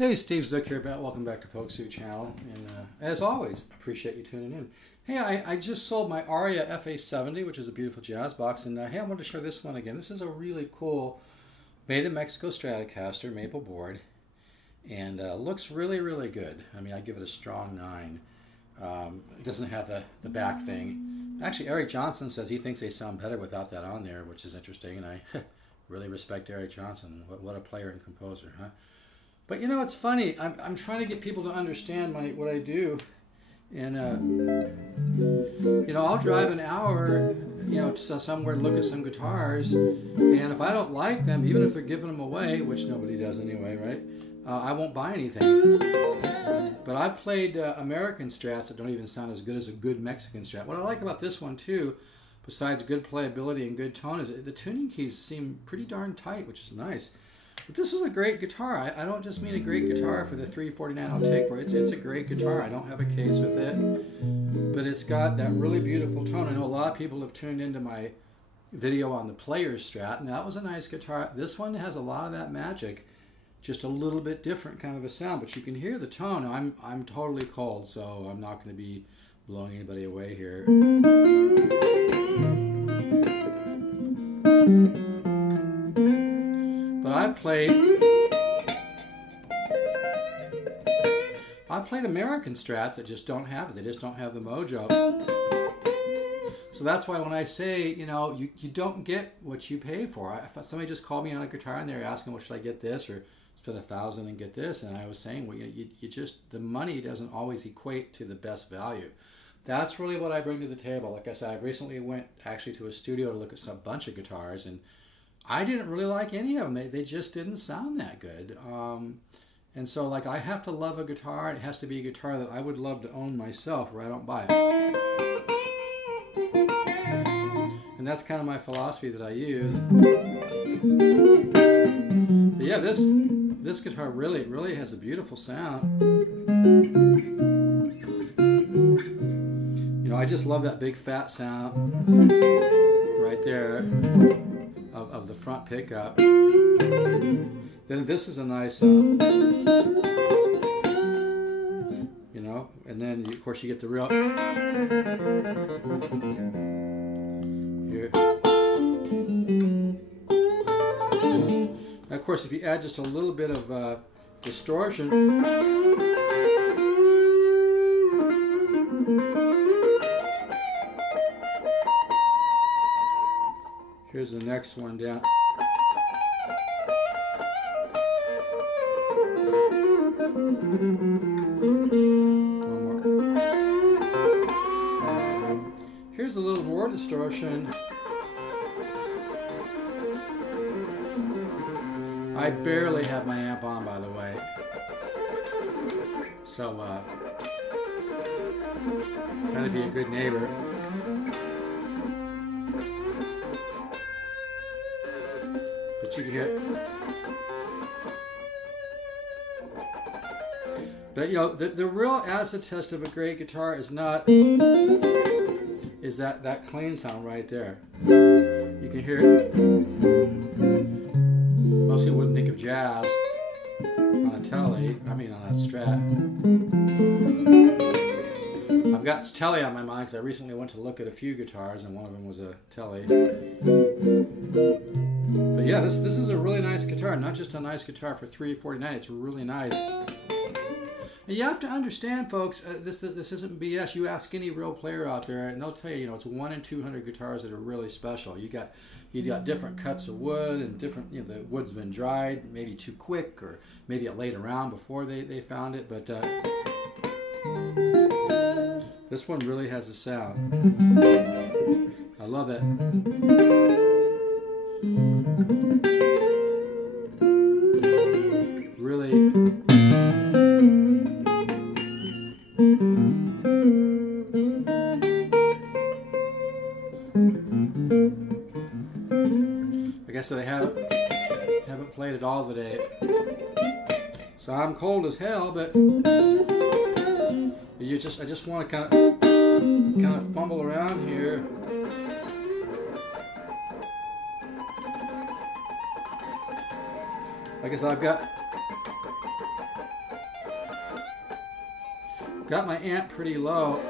Hey, Steve Zook here. Welcome back to Poke Suit Channel. And as always, appreciate you tuning in. Hey, I just sold my Aria FA70, which is a beautiful jazz box. And hey, I wanted to show this one again. This is a really cool made in Mexico Stratocaster maple board. And looks really, really good. I mean, I give it a strong 9. It doesn't have the back thing. Actually, Eric Johnson says he thinks they sound better without that on there, which is interesting. And I really respect Eric Johnson. What a player and composer, huh? But you know, it's funny. I'm trying to get people to understand what I do, and you know, I'll drive an hour, you know, to somewhere to look at some guitars, and if I don't like them, even if they're giving them away, which nobody does anyway, right? I won't buy anything. But I've played American Strats that don't even sound as good as a good Mexican Strat. What I like about this one too, besides good playability and good tone, is the tuning keys seem pretty darn tight, which is nice. But this is a great guitar. I don't just mean a great guitar for the $349 I'll take for it. It's a great guitar. I don't have a case with it. But it's got that really beautiful tone. I know a lot of people have tuned into my video on the Player's Strat, and that was a nice guitar. This one has a lot of that magic, just a little bit different kind of a sound. But you can hear the tone. I'm totally cold, so I'm not going to be blowing anybody away here. But I've played American Strats that just don't have it. They just don't have the mojo. So that's why when I say, you know, you don't get what you pay for. If somebody just called me on a guitar and they're asking, well, should I get this or spend $1,000 and get this? And I was saying, well, you just, the money doesn't always equate to the best value. That's really what I bring to the table. Like I said, I recently went actually to a studio to look at a bunch of guitars, and I didn't really like any of them. They just didn't sound that good. And so, like, I have to love a guitar. It has to be a guitar that I would love to own myself, or I don't buy it. And that's kind of my philosophy that I use. But yeah, this guitar really has a beautiful sound. You know, I just love that big fat sound right there. Of the front pickup. Then this is a nice you know, and then of course you get the real here. Now, of course, if you add just a little bit of distortion, here's the next one down. One more. Here's a little more distortion. I barely have my amp on, by the way. So, trying to be a good neighbor. But you can hear it. But you know, the real acid test of a great guitar is not that clean sound right there. You can hear it. Most people wouldn't think of jazz on a telly. I mean, on a Strat. I've got telly on my mind because I recently went to look at a few guitars, and one of them was a telly. But yeah, this is a really nice guitar. Not just a nice guitar for $349. It's really nice. And you have to understand, folks, this isn't BS. You ask any real player out there, and they'll tell you, you know, it's 1 in 200 guitars that are really special. You got different cuts of wood, and different, you know, the wood's been dried, maybe too quick, or maybe it laid around before they found it. But this one really has a sound. I love it. Really. I guess I haven't played it all today, so I'm cold as hell. But I just want to kind of fumble around here. Like I said, I've got got my amp pretty low.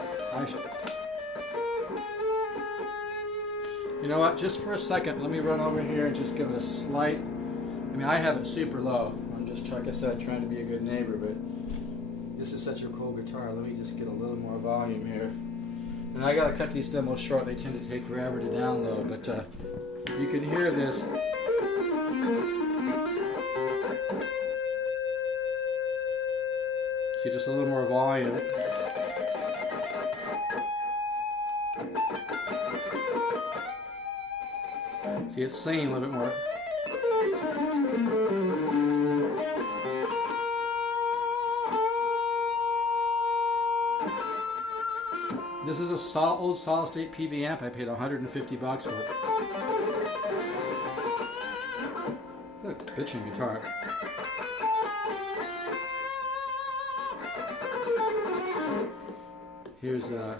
You know what? Just for a second, let me run over here and just give it a slight. I mean, I have it super low. I'm just, like I said, trying to be a good neighbor, but this is such a cool guitar. Let me just get a little more volume here. And I gotta cut these demos short. They tend to take forever to download, but you can hear this. See, just a little more volume. See, it's singing a little bit more. This is a old solid state PV amp. I paid $150 for it. It's a bitchin' guitar. Here's so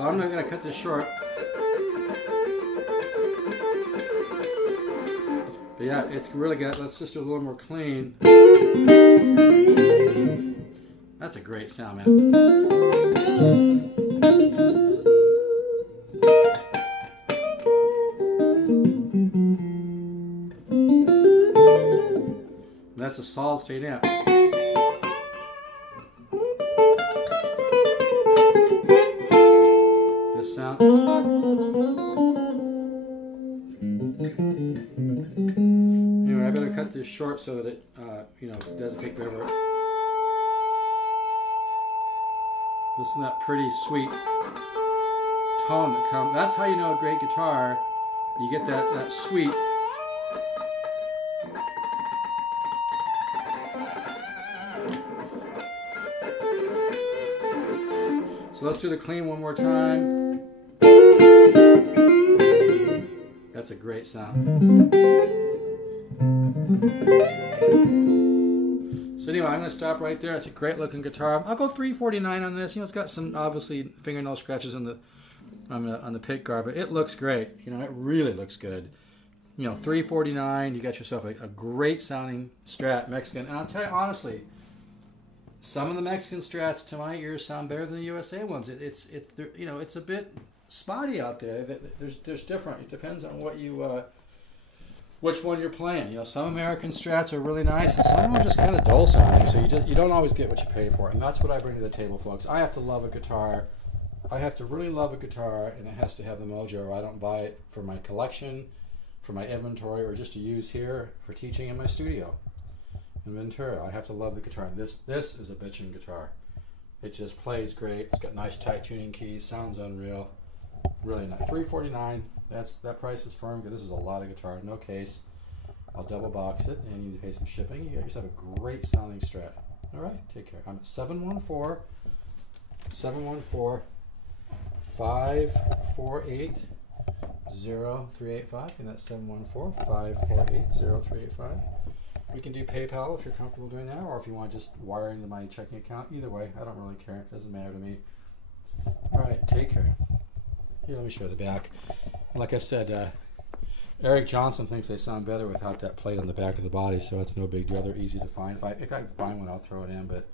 I'm not going to cut this short. But yeah, it's really good. Let's just do a little more clean. That's a great sound, man. That's a solid state amp. This sound. Anyway, I better cut this short so that it, you know, doesn't take forever. Listen to that pretty sweet tone that comes. That's how you know a great guitar. You get that sweet. So let's do the clean one more time. That's a great sound. So anyway, I'm going to stop right there. It's a great looking guitar. I'll go $349 on this. You know, it's got some obviously fingernail scratches on the pick guard, but it looks great. You know, it really looks good. You know, $349. You got yourself a great sounding Strat Mexican. And I'll tell you honestly, some of the Mexican Strats to my ears sound better than the USA ones. It's you know, it's a bit spotty out there. There's different. It depends on what you which one you're playing. You know, some American Strats are really nice, and some of them are just kind of dull sounding. So you don't always get what you pay for, and that's what I bring to the table, folks. I have to love a guitar. I have to really love a guitar, and it has to have the mojo, or I don't buy it for my collection, for my inventory, or just to use here for teaching in my studio in Ventura. I have to love the guitar. This is a bitchin' guitar. It just plays great. It's got nice tight tuning keys. Sounds unreal. Really nice. $349. That price is firm because this is a lot of guitar. No case. I'll double box it, and you need to pay some shipping. You got yourself a great sounding Strat. All right, take care. I'm at 714-548-0385, and that's 714-548-0385. We can do PayPal if you're comfortable doing that, or if you want to just wire into my checking account. Either way, I don't really care. It doesn't matter to me. All right, take care. Here, let me show you the back. Like I said, Eric Johnson thinks they sound better without that plate on the back of the body, so it's no big deal. They're easy to find. If I can find one, I'll throw it in. But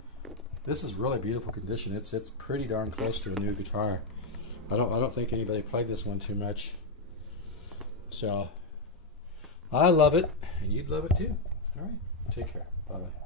this is really beautiful condition. It's pretty darn close to a new guitar. I don't think anybody played this one too much. So I love it, and you'd love it too. All right, take care. Bye bye.